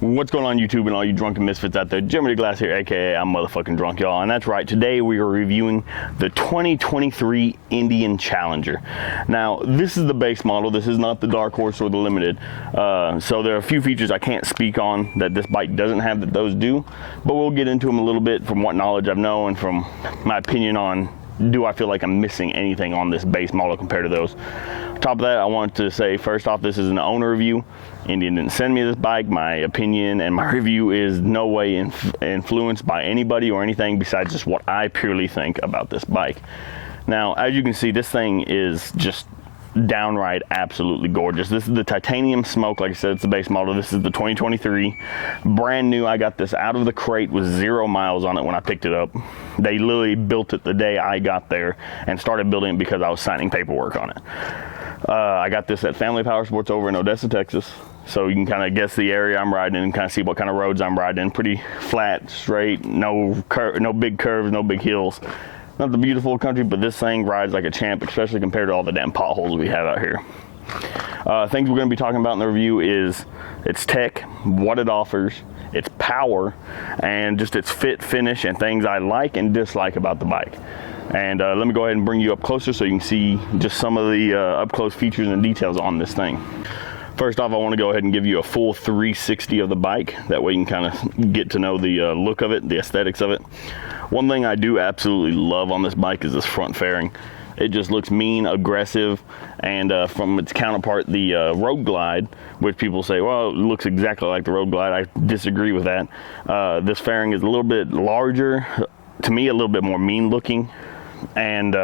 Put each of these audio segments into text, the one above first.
What's going on YouTube and all you drunken misfits out there? Jeremy Glass here, aka I'm motherfucking drunk, y'all. And that's right, today we are reviewing the 2023 Indian Challenger. Now, this is the base model. This is not the Dark Horse or the Limited. So there are a few features I can't speak on that this bike doesn't have that those do. But we'll get into them a little bit from what knowledge I've known and from my opinion on do I feel like I'm missing anything on this base model compared to those. On top of that, I want to say first off, this is an owner review. Indian didn't send me this bike. My opinion and my review is no way influenced by anybody or anything besides just what I purely think about this bike. Now, as you can see, this thing is just downright absolutely gorgeous. This is the titanium smoke. Like I said, it's the base model. This is the 2023, brand new. I got this out of the crate with 0 miles on it when I picked it up. They literally built it the day I got there and started building it because I was signing paperwork on it. I got this at Family Power Sports over in Odessa, Texas. So you can kind of guess the area I'm riding and kind of see what kind of roads I'm riding in. Pretty flat, straight, no big curves, no big hills. Not the beautiful country, but this thing rides like a champ, especially compared to all the damn potholes we have out here. Things we're going to be talking about in the review is its tech, what it offers, its power, and just its fit, finish, and things I like and dislike about the bike. And let me go ahead and bring you up closer so you can see just some of the up-close features and details on this thing. First off, I want to go ahead and give you a full 360 of the bike. That way you can kind of get to know the look of it, the aesthetics of it. One thing I do absolutely love on this bike is this front fairing. It just looks mean, aggressive, and from its counterpart, the Road Glide, which people say, well, it looks exactly like the Road Glide. I disagree with that. This fairing is a little bit larger, to me a little bit more mean looking, and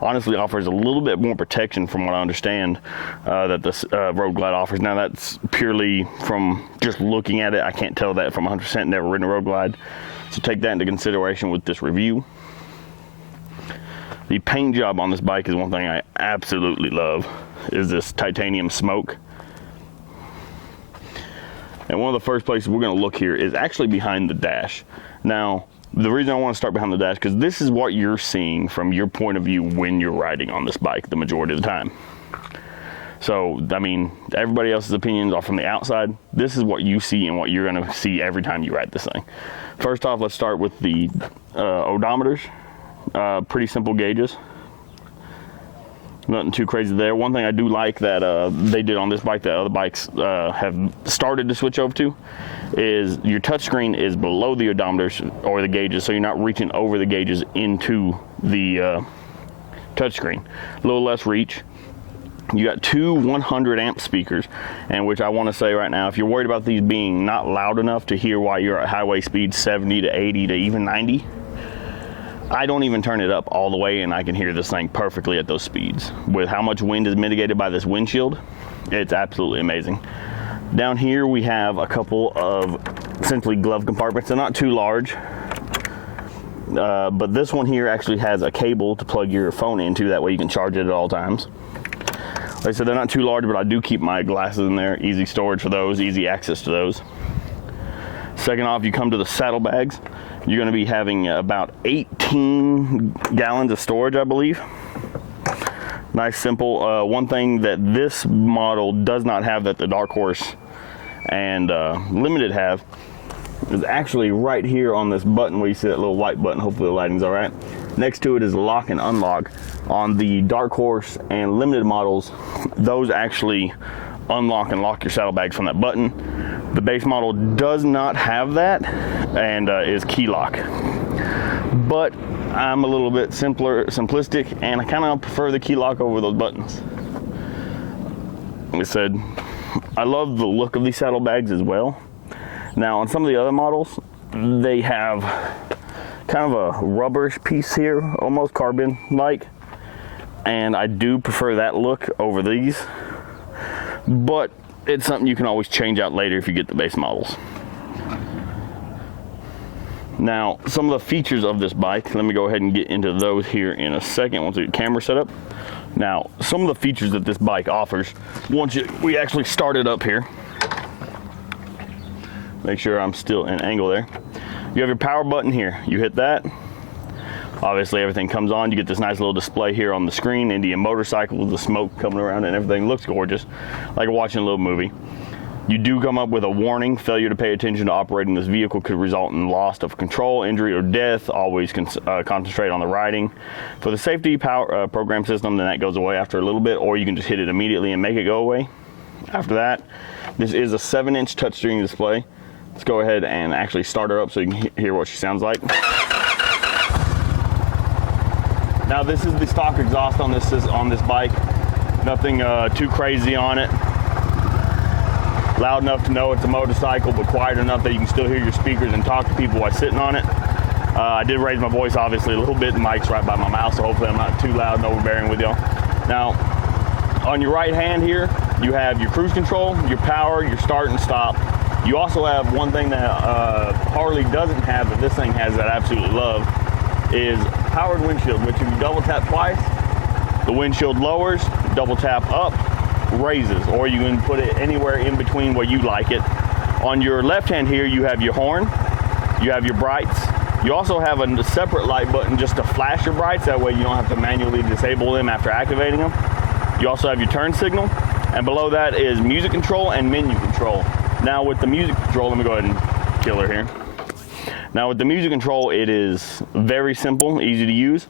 honestly offers a little bit more protection from what I understand that this Road Glide offers. Now that's purely from just looking at it. I can't tell that from 100%, never ridden a Road Glide. So take that into consideration with this review. The paint job on this bike is one thing I absolutely love, is this titanium smoke. And one of the first places we're gonna look here is actually behind the dash. Now, the reason I want to start behind the dash, because this is what you're seeing from your point of view when you're riding on this bike the majority of the time. So, I mean, everybody else's opinions are from the outside. This is what you see and what you're going to see every time you ride this thing. First off, let's start with the odometers. Pretty simple gauges. Nothing too crazy there. One thing I do like that they did on this bike that other bikes have started to switch over to is your touchscreen is below the odometers or the gauges, so you're not reaching over the gauges into the touchscreen. A little less reach. You got two 100 amp speakers, and which I want to say right now, if you're worried about these being not loud enough to hear while you're at highway speed 70 to 80 to even 90, I don't even turn it up all the way and I can hear this thing perfectly at those speeds. With how much wind is mitigated by this windshield, it's absolutely amazing. Down here we have a couple of essentially glove compartments. They're not too large, but this one here actually has a cable to plug your phone into. That way you can charge it at all times. Like I said, they're not too large, but I do keep my glasses in there. Easy storage for those, easy access to those. Second off, you come to the saddlebags. You're going to be having about 18 gallons of storage, I believe. Nice, simple. One thing that this model does not have that the Dark Horse and Limited have is actually right here on this button where you see that little white button. Hopefully the lighting's all right. Next to it is lock and unlock. On the Dark Horse and Limited models, those actually unlock and lock your saddlebags from that button. The base model does not have that and is key lock. But I'm a little bit simplistic, and I kind of prefer the key lock over those buttons. Like I said, I love the look of these saddlebags as well. Now on some of the other models, they have kind of a rubberish piece here, almost carbon-like, and I do prefer that look over these, but it's something you can always change out later if you get the base models. Now, some of the features of this bike, let me go ahead and get into those here in a second once we get the camera set up. Now, some of the features that this bike offers, once we actually start it up here, make sure I'm still in angle there. You have your power button here. You hit that. Obviously everything comes on. You get this nice little display here on the screen. Indian motorcycle with the smoke coming around and everything looks gorgeous, like watching a little movie. You do come up with a warning. Failure to pay attention to operating this vehicle could result in loss of control, injury, or death. Always concentrate on the riding. For the safety power program system, then that goes away after a little bit, or you can just hit it immediately and make it go away. After that, this is a 7-inch touchscreen display. Let's go ahead and actually start her up so you can hear what she sounds like. Now this is the stock exhaust on this bike. Nothing too crazy on it. Loud enough to know it's a motorcycle, but quiet enough that you can still hear your speakers and talk to people while sitting on it. I did raise my voice obviously a little bit. The mic's right by my mouth, so hopefully I'm not too loud and overbearing with y'all. Now, on your right hand here, you have your cruise control, your power, your start and stop. You also have one thing that Harley doesn't have, but this thing has that I absolutely love, is powered windshield, which if you double tap twice, the windshield lowers, double tap up, raises, or you can put it anywhere in between where you like it. On your left hand here, you have your horn, you have your brights. You also have a separate light button just to flash your brights. That way you don't have to manually disable them after activating them. You also have your turn signal, and below that is music control and menu control. Now with the music control, let me go ahead and kill her here. Now with the music control, it is very simple, easy to use.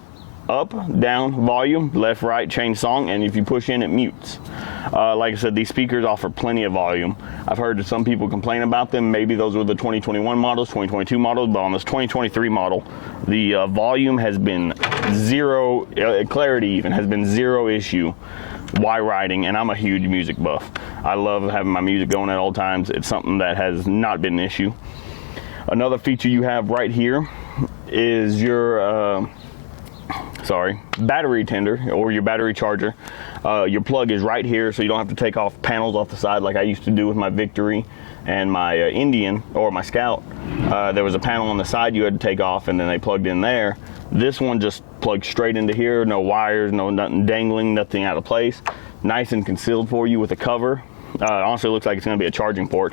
Up, down, volume, left, right, change song, and if you push in, it mutes. Like I said, these speakers offer plenty of volume. I've heard some people complain about them. Maybe those were the 2021 models, 2022 models, but on this 2023 model, the volume has been zero, clarity even has been zero issue while riding, and I'm a huge music buff. I love having my music going at all times. It's something that has not been an issue. Another feature you have right here is your battery tender or your battery charger. Your plug is right here, so you don't have to take off panels off the side like I used to do with my Victory and my Indian or my Scout. There was a panel on the side you had to take off, and then they plugged in there. This one just plugs straight into here, no wires, nothing dangling, nothing out of place. Nice and concealed for you with a cover. Honestly, it looks like it's going to be a charging port.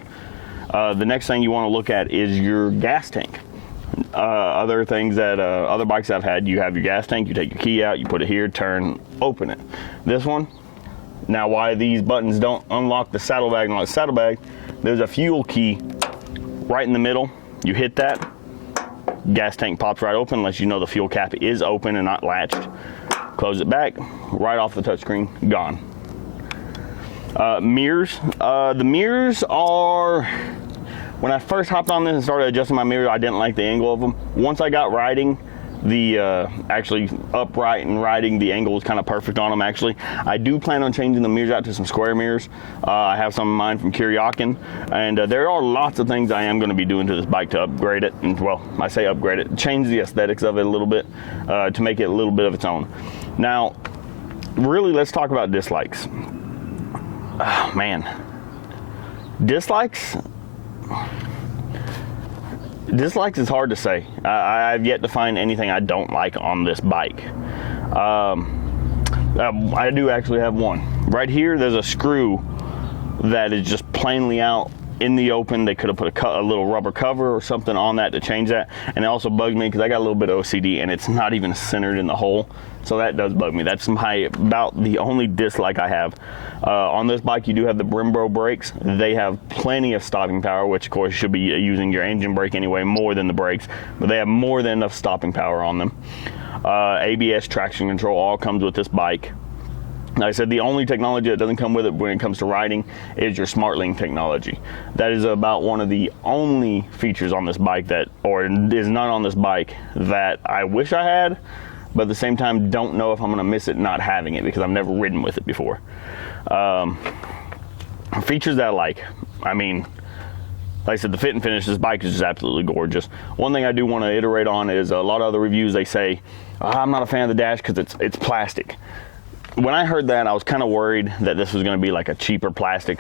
The next thing you want to look at is your gas tank. Other things that other bikes I've had, you have your gas tank, you take your key out, you put it here, turn, open it. This one, now why these buttons don't unlock the saddlebag and unlock the saddlebag, there's a fuel key right in the middle. You hit that, gas tank pops right open unless you know the fuel cap is open and not latched. Close it back, right off the touchscreen, gone. Mirrors, the mirrors are, when I first hopped on this and started adjusting my mirror, I didn't like the angle of them. Once I got riding, actually upright and riding, the angle was kind of perfect on them actually. I do plan on changing the mirrors out to some square mirrors. I have some of mine from Kuryakyn, and there are lots of things I am going to be doing to this bike to upgrade it, and well, I say upgrade it, change the aesthetics of it a little bit to make it a little bit of its own. Now, really, let's talk about dislikes. Oh, man. Dislikes is hard to say. I've yet to find anything I don't like on this bike. I do actually have one. Right here, there's a screw that is just plainly out in the open. They could have put a little rubber cover or something on that to change that. And it also bugs me because I got a little bit of OCD and it's not even centered in the hole. So that does bug me. That's about the only dislike I have. On this bike, you do have the Brembo brakes. They have plenty of stopping power, which of course you should be using your engine brake anyway, more than the brakes, but they have more than enough stopping power on them. ABS, traction control, all comes with this bike. Like I said, the only technology that doesn't come with it when it comes to riding is your SmartLink technology. That is about one of the only features on this bike that, or is not on this bike, that I wish I had, but at the same time don't know if I'm gonna miss it not having it because I've never ridden with it before. Features that I like, I mean, like I said, the fit and finish, this bike is just absolutely gorgeous. One thing I do want to iterate on is a lot of other reviews, they say, I'm not a fan of the dash because it's plastic. When I heard that, I was kind of worried that this was going to be like a cheaper plastic.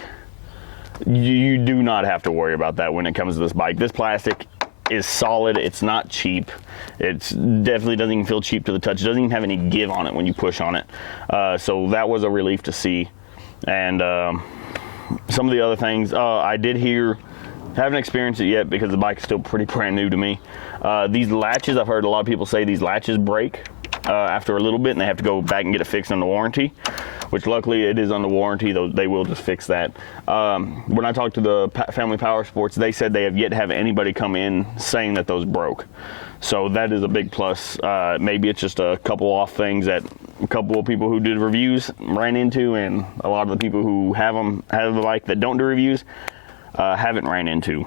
You do not have to worry about that when it comes to this bike. This plastic is solid. It's not cheap. It's definitely doesn't even feel cheap to the touch. It doesn't even have any give on it when you push on it. So that was a relief to see. And some of the other things, I did hear, haven't experienced it yet because the bike is still pretty brand new to me. These latches, I've heard a lot of people say these latches break. after a little bit, and they have to go back and get it fixed under warranty, which luckily it is under warranty, though they will just fix that. When I talked to the Family Power Sports, they said they have yet to have anybody come in saying that those broke. So that is a big plus. Maybe it's just a couple off things that a couple of people who did reviews ran into, and a lot of the people who have the bike that don't do reviews haven't ran into.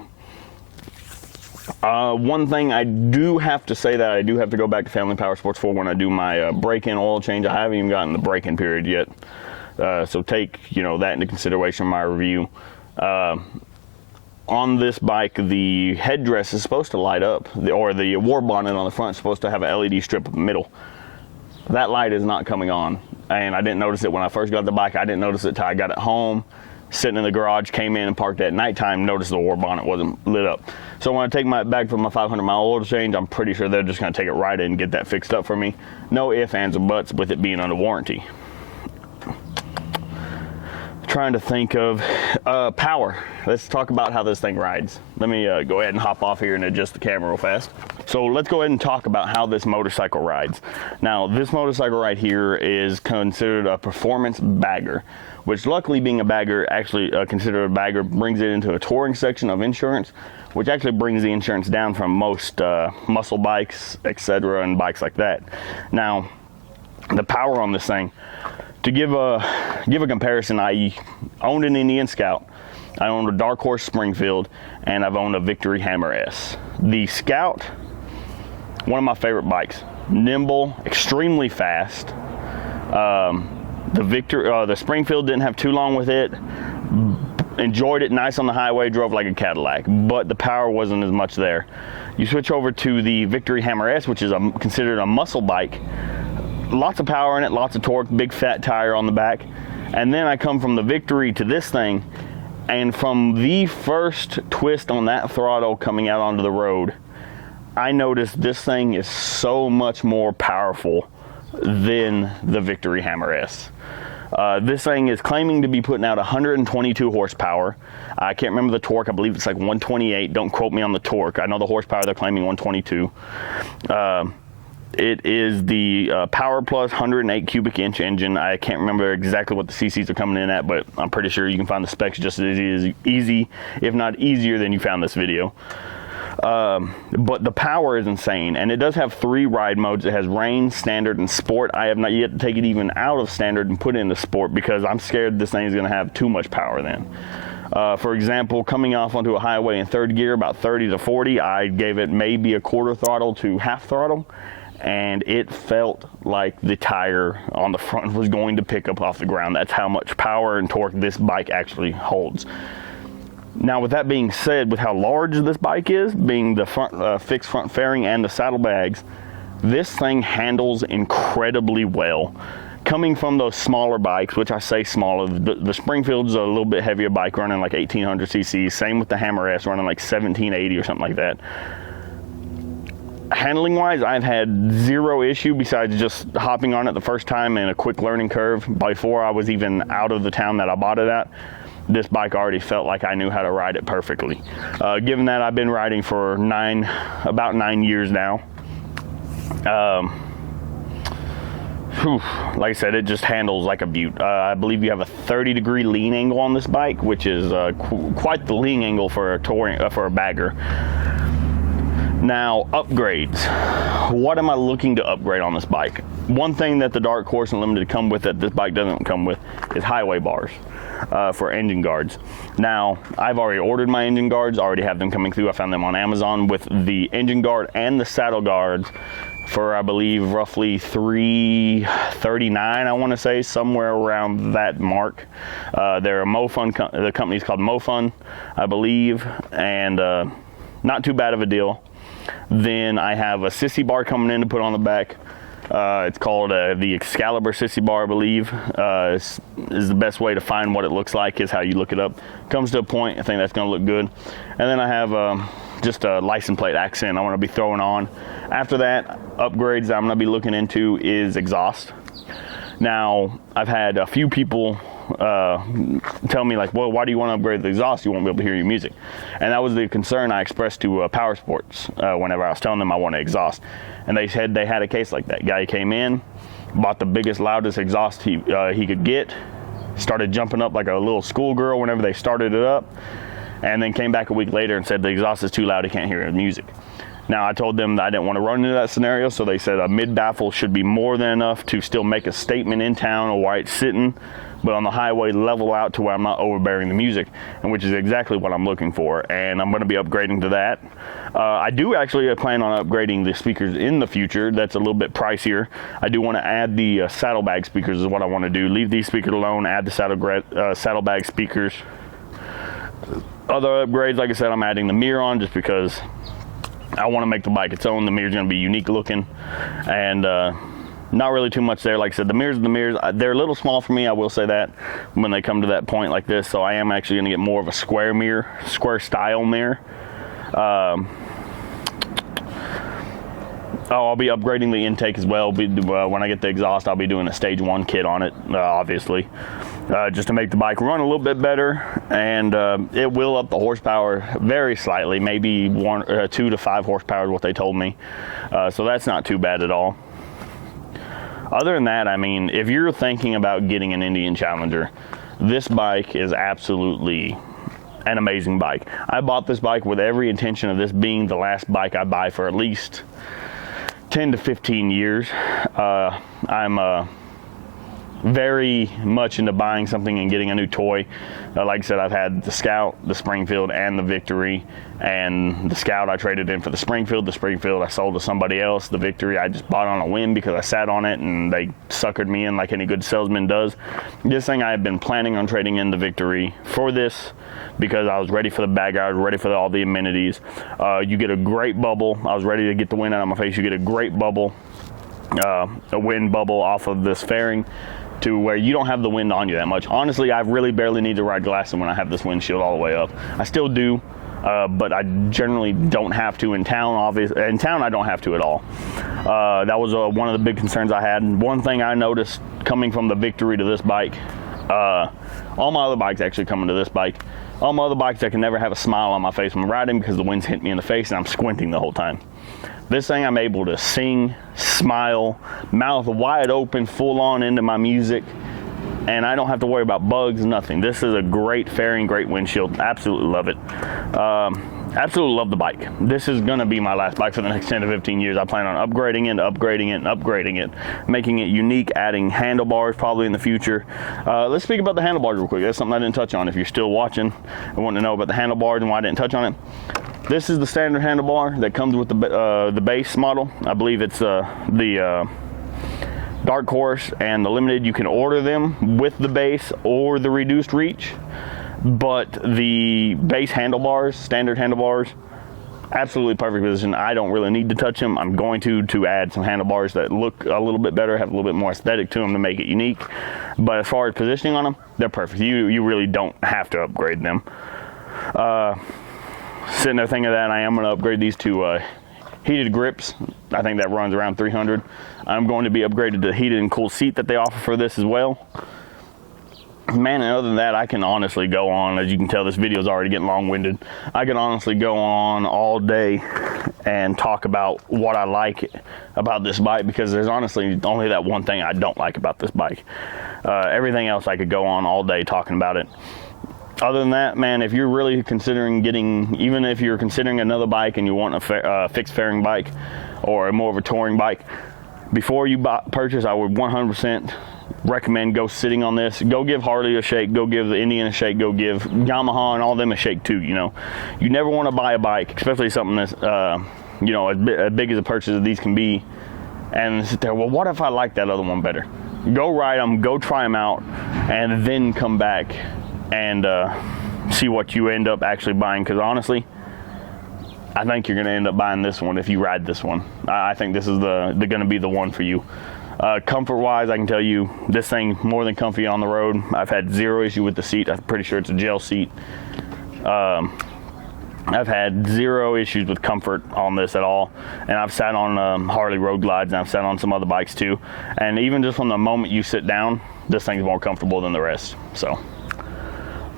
One thing I do have to say that I do have to go back to Family Power Sports for when I do my break-in oil change. I haven't even gotten the break-in period yet, so take that into consideration in my review. On this bike, the headdress is supposed to light up, or the war bonnet on the front is supposed to have an LED strip in the middle. That light is not coming on, and I didn't notice it when I first got the bike. I didn't notice it until I got it home, sitting in the garage, came in and parked at nighttime, noticed the war bonnet wasn't lit up. So when I take my back for my 500-mile oil change, I'm pretty sure they're just going to take it right in and get that fixed up for me. No ifs, ands, or buts with it being under warranty. Trying to think of power. Let's talk about how this thing rides. Let me go ahead and hop off here and adjust the camera real fast. So let's go ahead and talk about how this motorcycle rides. Now, this motorcycle right here is considered a performance bagger, which luckily being a bagger, actually considered a bagger, brings it into a touring section of insurance, which actually brings the insurance down from most muscle bikes, etc., and bikes like that. Now, the power on this thing, to give a comparison, I owned an Indian Scout, I owned a Dark Horse Springfield, and I've owned a Victory Hammer S. The Scout, one of my favorite bikes, nimble, extremely fast. The Springfield didn't have too long with it. Enjoyed it, nice on the highway, drove like a Cadillac, but the power wasn't as much there. You switch over to the Victory Hammer S, which is considered a muscle bike. Lots of power in it, lots of torque, big fat tire on the back. And then I come from the Victory to this thing, and from the first twist on that throttle coming out onto the road, I noticed this thing is so much more powerful than the Victory Hammer S. This thing is claiming to be putting out 122 horsepower. I can't remember the torque. I believe it's like 128. Don't quote me on the torque. I know the horsepower they're claiming 122. It is the Power Plus 108 cubic inch engine. I can't remember exactly what the CCs are coming in at, but I'm pretty sure you can find the specs just as easy, if not easier than you found this video. But the power is insane, and it does have 3 ride modes. It has rain, standard, and sport. I have not yet to take it even out of standard and put it into sport because I'm scared this thing is going to have too much power then. For example, coming off onto a highway in 3rd gear, about 30 to 40, I gave it maybe a quarter throttle to half throttle, and it felt like the tire on the front was going to pick up off the ground. That's how much power and torque this bike actually holds. Now, with that being said, with how large this bike is, being the front fixed front fairing and the saddlebags, this thing handles incredibly well. Coming from those smaller bikes, which I say smaller, the Springfield's a little bit heavier bike running like 1800 cc's. Same with the Hammer S running like 1780 or something like that. Handling wise, I've had 0 issue besides just hopping on it the first time and a quick learning curve. Before I was even out of the town that I bought it at, this bike already felt like I knew how to ride it perfectly. Given that I've been riding for about 9 years now, like I said, it just handles like a beaut. I believe you have a 30-degree lean angle on this bike, which is quite the lean angle for a bagger. Now, upgrades. What am I looking to upgrade on this bike? One thing that the Dark Horse and Limited come with that this bike doesn't come with is highway bars for engine guards. Now, I've already ordered my engine guards, already have them coming through. I found them on Amazon with the engine guard and the saddle guards for, I believe, roughly $339, I want to say, somewhere around that mark. They're a MoFun, the company's called MoFun, I believe, and not too bad of a deal. Then I have a sissy bar coming in to put on the back. It's called the Excalibur sissy bar, I believe. Is the best way to find what it looks like, is how you look it up. Comes to a point, I think that's going to look good. And then I have just a license plate accent I want to be throwing on. After that, upgrades I'm going to be looking into is exhaust. Now, I've had a few people tell me like, well, why do you want to upgrade the exhaust? You won't be able to hear your music. And that was the concern I expressed to Power Sports whenever I was telling them I want an exhaust. And they said they had a case like that. Guy came in, bought the biggest, loudest exhaust he could get, started jumping up like a little schoolgirl whenever they started it up, and then came back a week later and said the exhaust is too loud, he can't hear the music. Now, I told them that I didn't want to run into that scenario, so they said a mid-baffle should be more than enough to still make a statement in town or while it's sitting, but on the highway level out to where I'm not overbearing the music, and which is exactly what I'm looking for, and I'm going to be upgrading to that. I do actually plan on upgrading the speakers in the future. That's a little bit pricier. I do want to add the saddlebag speakers is what I want to do. Leave these speakers alone, add the saddlebag speakers. Other upgrades, like I said, I'm adding the mirror on just because I want to make the bike its own. The mirror's going to be unique looking, and not really too much there. Like I said, the mirrors, they're a little small for me, I will say that, when they come to that point like this. So I am actually going to get more of a square mirror, square style mirror. I'll be upgrading the intake as well. When I get the exhaust, I'll be doing a stage 1 kit on it, obviously, just to make the bike run a little bit better, and it will up the horsepower very slightly, maybe 2 to 5 horsepower is what they told me, so that's not too bad at all. Other than that, I mean, if you're thinking about getting an Indian Challenger, this bike is absolutely an amazing bike. I bought this bike with every intention of this being the last bike I buy for at least 10 to 15 years. I'm very much into buying something and getting a new toy. Like I said, I've had the Scout, the Springfield, and the Victory. And the Scout I traded in for the Springfield. The Springfield I sold to somebody else. The Victory I just bought on a whim because I sat on it and they suckered me in like any good salesman does. This thing I had been planning on trading in the Victory for this because I was ready for the bag, I was ready for all the amenities. You get a great bubble. I was ready to get the wind out of my face. You get a great bubble, a wind bubble off of this fairing, to where you don't have the wind on you that much. Honestly, I really barely need to ride glassing when I have this windshield all the way up. I still do, but I generally don't have to in town. Obviously, in town I don't have to at all. That was one of the big concerns I had. And one thing I noticed coming from the Victory to this bike, all my other bikes actually coming to this bike, all my other bikes I can never have a smile on my face when I'm riding because the wind's hitting me in the face and I'm squinting the whole time. This thing I'm able to sing, smile, mouth wide open, full on into my music, and I don't have to worry about bugs, nothing. This is a great fairing, great windshield. Absolutely love it. Absolutely love the bike. This is gonna be my last bike for the next 10 to 15 years. I plan on upgrading it, making it unique, adding handlebars probably in the future. Let's speak about the handlebars real quick. That's something I didn't touch on. If you're still watching and want to know about the handlebars and why I didn't touch on it, this is the standard handlebar that comes with the base model. I believe it's the Dark Horse and the Limited. You can order them with the base or the reduced reach, but the base handlebars, standard handlebars, absolutely perfect position. I don't really need to touch them. I'm going to add some handlebars that look a little bit better, have a little bit more aesthetic to them to make it unique. But as far as positioning on them, they're perfect. You really don't have to upgrade them. Sitting there thinking that I am going to upgrade these to heated grips. I think that runs around 300. I'm going to be upgraded to the heated and cool seat that they offer for this as well. Man, and other than that, I can honestly go on. As you can tell, this video is already getting long-winded. I can honestly go on all day and talk about what I like about this bike, because there's honestly only that one thing I don't like about this bike. Everything else I could go on all day talking about it. Other than that, man, if you're really considering getting, even if you're considering another bike and you want a fixed fairing bike or more of a touring bike, before you purchase, I would 100% recommend go sitting on this. Go give Harley a shake, go give the Indian a shake, go give Yamaha and all them a shake too. You know, you never want to buy a bike, especially something that's you know, as big as a purchase as these can be, and sit there, well, what if I like that other one better? Go ride them, go try them out, and then come back and see what you end up actually buying. Because honestly, I think you're going to end up buying this one if you ride this one. I think this is going to be the one for you. Comfort wise, I can tell you this thing more than comfy on the road. I've had zero issue with the seat. I'm pretty sure it's a gel seat. I've had zero issues with comfort on this at all, and I've sat on Harley Road Glides, and I've sat on some other bikes too, and even just from the moment you sit down, this thing's more comfortable than the rest. So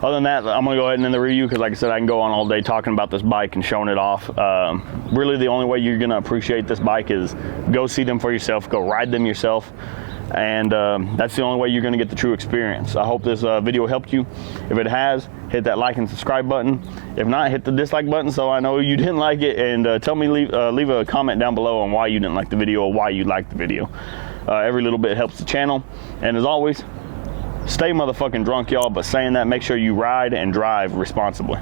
other than that, I'm gonna go ahead and end the review, because like I said, I can go on all day talking about this bike and showing it off. Really the only way you're gonna appreciate this bike is go see them for yourself, go ride them yourself, and that's the only way you're going to get the true experience. I hope this video helped you. If it has, hit that like and subscribe button. If not, hit the dislike button so I know you didn't like it, and tell me, leave a comment down below on why you didn't like the video or why you liked the video. Every little bit helps the channel, and as always, stay motherfucking drunk, y'all, but saying that, make sure you ride and drive responsibly.